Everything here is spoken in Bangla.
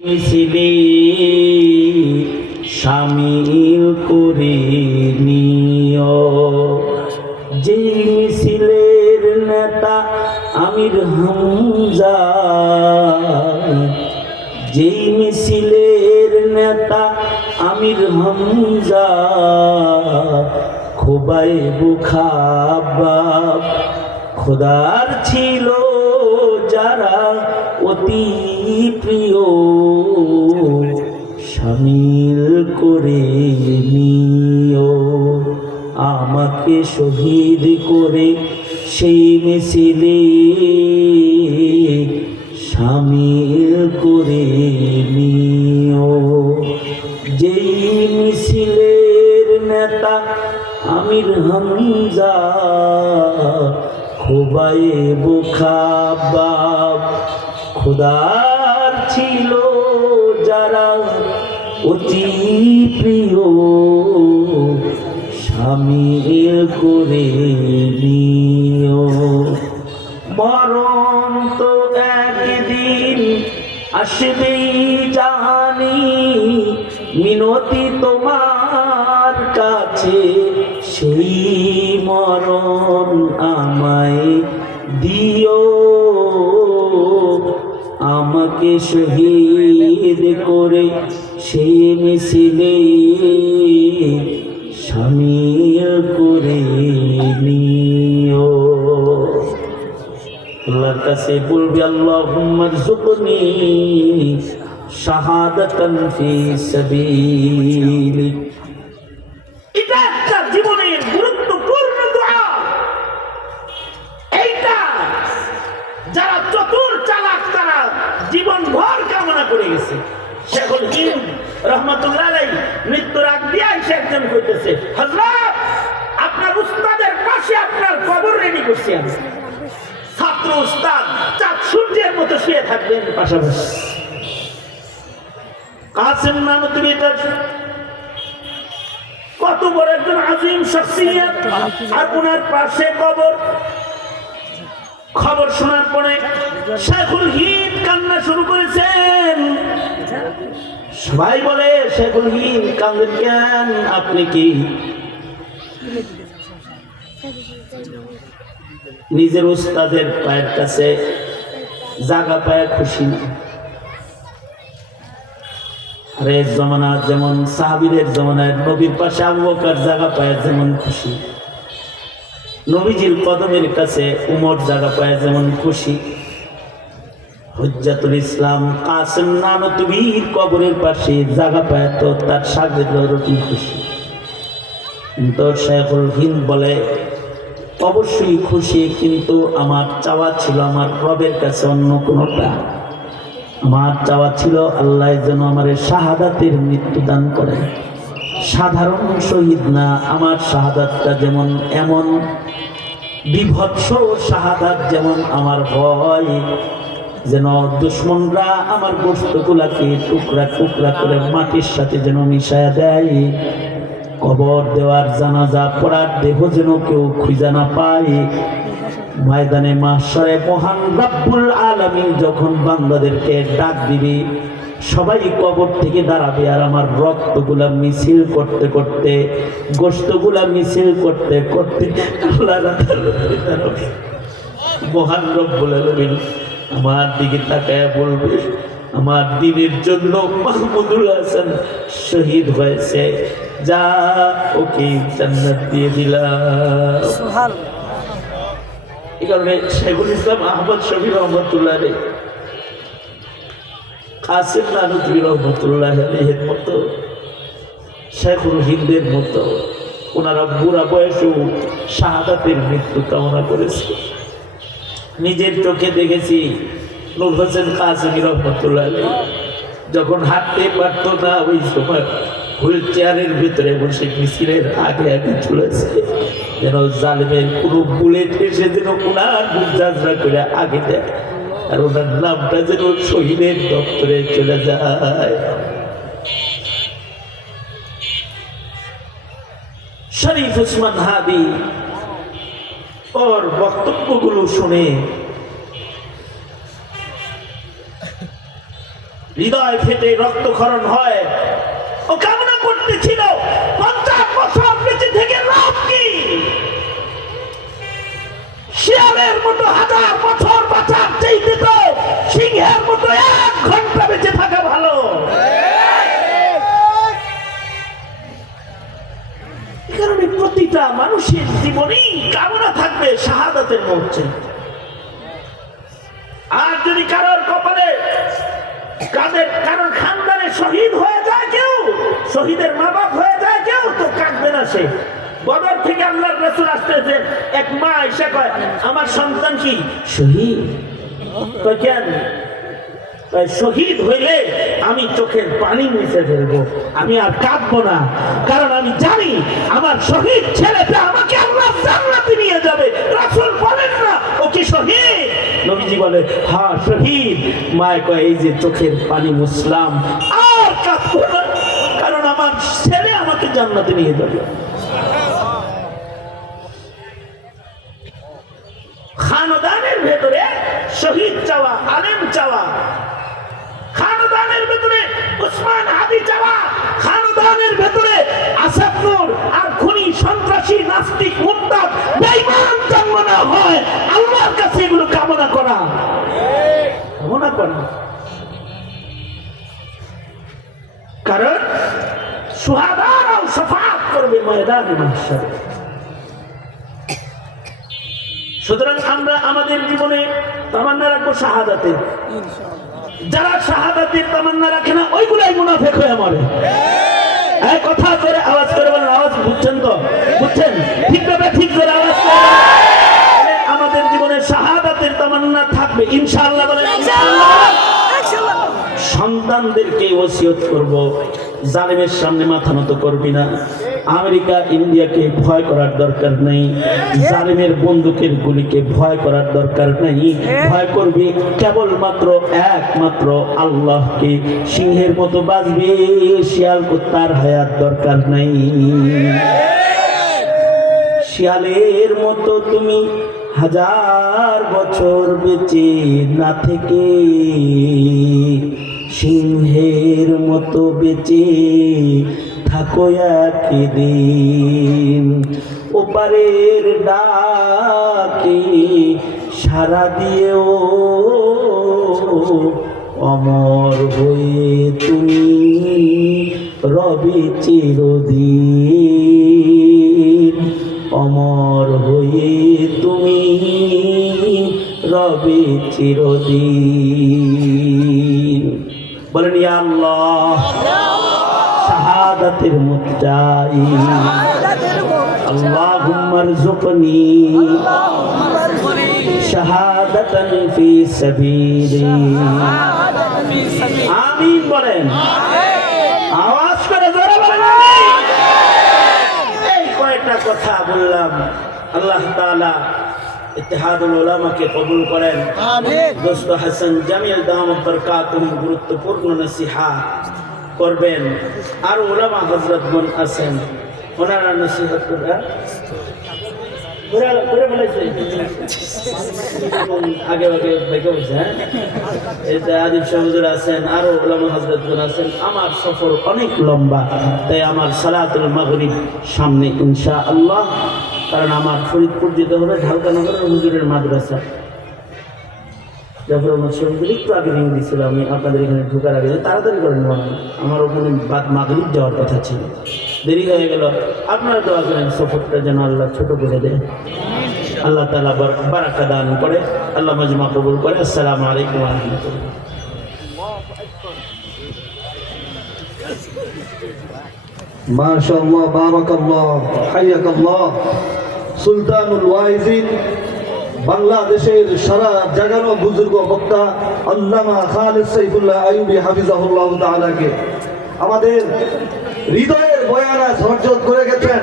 মিছিলে শামিল করে নিও। যেই মিছিলের নেতা আমির হামজা, যেই মিছিলের নেতা আমির হামজা, খোবাইব খাব্বাব খোদার ছিল যারা অতি প্রিয়, শামিল করে নিও। আমাকে শহীদ করে সেই মিছিলে শামিল করে নিও। যেই মিছিলের নেতা আমির হামজা, খোবাইব খাব্বাব খোদার ছিল যারা অতি প্রিয়, শামিল করে নিও। মরণ তো একদিন আসবেই জানি, মিনতি তোমার কাছে সেই মরণ আমায় দিও। আমাকে শহীদ করে সেই মিছিলে শামিল করে নিও। আল্লাহর কাছে বলবি, আল্লাহুম্মা রযুকনি শাহাদাতান ফি সাবিলিক। এটা একটা জীবনের গুরুত্বপূর্ণ দোয়া। এইটা যারা চতুর চালাক তারা জীবনভর কামনা করে গেছে। শেখুল হিন্দ রহমাতুল্লাহ আলাইহি মৃত্যুর আগ দিয়ে এসে একজন কইতেছে, হযরত আপনার উস্তাদের পাশে আপনার কবর রেডি করছি আমি। ছাত্র উস্তাদ চাঁদ সূর্যের মতো শুয়ে থাকবেন পাশাপাশি। কাসেম নানতুবি এটা কত বড় একজন আযীম শখসিয়ত, আর ওনার পাশে কবর। খবর শোনার পরে শেখুল হিন্দ কান্না শুরু করেছেন। সবাই বলে, শেখুল হিন্দ কান্দেন কেন? আপনি কি নিজের উস্তাদের পায়ের কাছে জায়গা পায় খুশি না? আরে জমানা যেমন সাহাবীদের জমানায় নবীর পাশে আবু বকর জায়গা পায় যেমন খুশি, নবীজির কদমের কাছে উমর জায়গা পায় যেমন খুশি, হুজ্জাতুল ইসলাম কাসেম নানতুবির কবরের পাশে জায়গা পায় তো তার শাগির্দরা কি খুশি। কিন্তু শেখুল হিন্দ বলে, অবশ্যই খুশি, কিন্তু আমার চাওয়া ছিল আমার রবের কাছে অন্য কোনোটা। আমার চাওয়া ছিল আল্লাহ যেন আমার শাহাদাতের মৃত্যু দান করে, সাধারণ শহীদ না। আমার শাহাদাতটা যেমন এমন বিভৎস শাহাদাত যেমন আমার হয়, যেন দুশ্মনরা আমার গোশতগুলাকে টুকরা টুকরা করে মাটির সাথে যেন মিশায়া দেয়। কবর দেওয়ার জানাজা পড়ার দেহ যেন কেউ খুঁজে না পায়। ময়দানে মাহশরে মহান রব্বুল আলামিন যখন বান্দাদেরকে ডাক দিবে, সবাই কবর থেকে দাঁড়াবে, আর আমার রক্তগুলা মিছিল করতে করতে, গোশতগুলা মিছিল করতে করতে মহান রব্বুল আলামিন আমার দিকে তাকায় বলবে, আমার দিনের জন্য মাহমুদুল হাসান শহীদ হয়েছে, যা ওকে জান্নাত দিয়ে দিলাম। এই কারণে শেখুল ইসলাম আহমদ শফি রহমতুল্লাহ আলাইহি, কাসেম নানতুবি রহমতুল্লাহ আলাইহির মতো, শেখুল হিন্দের মতো ওনারা বুড়া বয়সেও শাহাদাতের মৃত্যু কামনা করেছে। নিজের চোখে দেখেছি নূর হোসেন কাসেমি রহমতুল্লাহ আলাইহি যখন হাঁটতে পারত না, ওই সময় হুইল চেয়ারের ভিতরে বসে মিছিলের আগে আগে চলেছে, যেন জালেমের কোনো বুলেট এসে যেন ওনার বুক যাত্রা করে আগে দেয়, আর ওনার নামটা যেন শহীদের দপ্তরে চলে যায়। শরীফ উসমান হাদি ওর বক্তব্যগুলো শুনে হৃদয় ফেটে রক্তক্ষরণ হয়। ও কামনা করতেছিল 50 বছর বেঁচে থেকে লাভ কি? শিয়ালের মতো 1000 বছর বাঁচার চাইতে তো সিংহের মতো 1 ঘন্টা বেঁচে থাকা ভালো। এই কারণে প্রতিটা মানুষের জীবনেই কামনা থাকবে শাহাদাতের মৌত। আর যদি কারোর কপালে কারোর খানদানে শহীদ হয়ে যায় কেউ, শহীদের মা বাপ হয়ে যায় কেউ, তো কাঁদবে না সে। বদর থেকে আল্লাহর রাসূল আসতেছে, এক মা এসে কয় আমার সন্তান কি শহীদ? কয় কেন? শহীদ হইলে আমি চোখের পানি মুছে ফেলবো, আমি আর কাঁদবো না, কারণ আমি জানি আমার শহীদ ছেলেটা আমাকে আল্লাহ জান্নাতে নিয়ে যাবে। রাসূল বলেন না ও কি শহীদ? নবীজি বলে হ্যাঁ শহীদ। মায় কয় এই যে চোখের পানি মুছলাম, আর কাঁদবো না, কারণ আমার ছেলে আমাকে জান্নাতে নিয়ে যাবে। খানদানের ভেতরে শহীদ চাওয়া, আলেম চাওয়া, খানদানের ভেতরে উসমান হাদি চাওয়া, খানদানের ভেতরে আসাদ নূর আর খুনি সন্ত্রাসী নাস্তিক মুরতাদ বেঈমান জন্ম না হয়, আল্লাহর কাছে এগুলো কামনা করা। কারণ শুহাদারাও শাফাআত করবে ময়দানে মাহশারে। সুতরাং আমরা আমাদের জীবনে তামান্না রাখবো শাহাদাতের। যারা শাহাদাতের তামান্না রাখে না ওইগুলাই মুনাফিক হয়ে মরে। এক কথা করে আওয়াজ করে বলেন, আওয়াজ বুঝছেন তো? বুঝছেন? ঠিক তবে ঠিক করে আওয়াজ করে। আমাদের জীবনে শাহাদাতের তামান্না থাকবে ইনশাআল্লাহ। বলেন ইনশাআল্লাহ। সন্তানদেরকে ওসিয়ত করব, জালেমের সামনে মাথা নত করবি না। আমেরিকা ইন্ডিয়াকে ভয় করার দরকার নেই, জালেমের বন্দুকের গুলিকে ভয় করার দরকার নেই। ভয় করবি কেবলমাত্র একমাত্র আল্লাহকে। সিংহের মতো বাঁচবি, শিয়াল কুত্তার হায়াত দরকার নেই। শিয়ালের মতো তুমি 1000 বছর বেঁচে না থেকে সিংহের মতো বেঁচে থাকো একদিন। ওপারের ডাকে সারা দিয়েও অমর হয়ে তুমি রবে চিরদিন। অমর হয়ে তুমি রবে চিরদিন। বলেন ইয়া আল্লাহ, শাহাদাতের মত চাই। আল্লাহুম্মা রযুকনি শাহাদাতান ফি সাবিলি। আমিন বলেন, আওয়াজ করে জোরে বলেন আমিন। এই কয়েকটা কথা বললাম, আল্লাহ তাআলা ইত্তেহাদুল উলামাকে কবুল করেন। আমিন। দোস্ত হাসান জামিল দামাত বরকাতুহুম গুরুত্বপূর্ণ নসিহত করবেন। আর উলামা হযরতগণ আছেন, ওনারা নসিহত করবেন। আগে আগে দেখে বলছেন আদিব শাহুজুর আছেন, আরো উলামা হযরতগণ আছেন। আমার সফর অনেক লম্বা, তাই আমার সালাতুল মাগরিব সামনে ইনশাআল্লাহ। কারণ আমার ফরিদপুর যেতে হবে, ঢালকানগরের হুজুরের মাদ্রাসা। জাফর আহমদ শরীফ একটু আগে রিং দিয়েছিল, আমি আপনাদের এখানে ঢোকার আগে তাড়াতাড়ি করেন, আমার ওখানে মাগরিব যাওয়ার কথা ছিল, দেরি হয়ে গেল। আপনারা দোয়া করেন সফরটা যেন আল্লাহ ছোট করে দেয়, আল্লাহ তাআলা বারাকা দান করে, আল্লাহ মাজমা কবুল করে। আসসালামু আলাইকুম ওয়া রাহমাতুল্লাহ। মাশাআল্লাহ, বারাকাল্লাহ, হাইয়াকাল্লাহ। সুলতানুল ওয়াইজিন, বাংলাদেশের সারা জাগানো বুজুর্গ বক্তা আল্লামা খালেদ সাইফুল্লাহ আইয়ুবী হাফিজাহুল্লাহ তাআলাকে আমাদের হৃদয়ের বয়ান ঝরঝর করে গেছেন।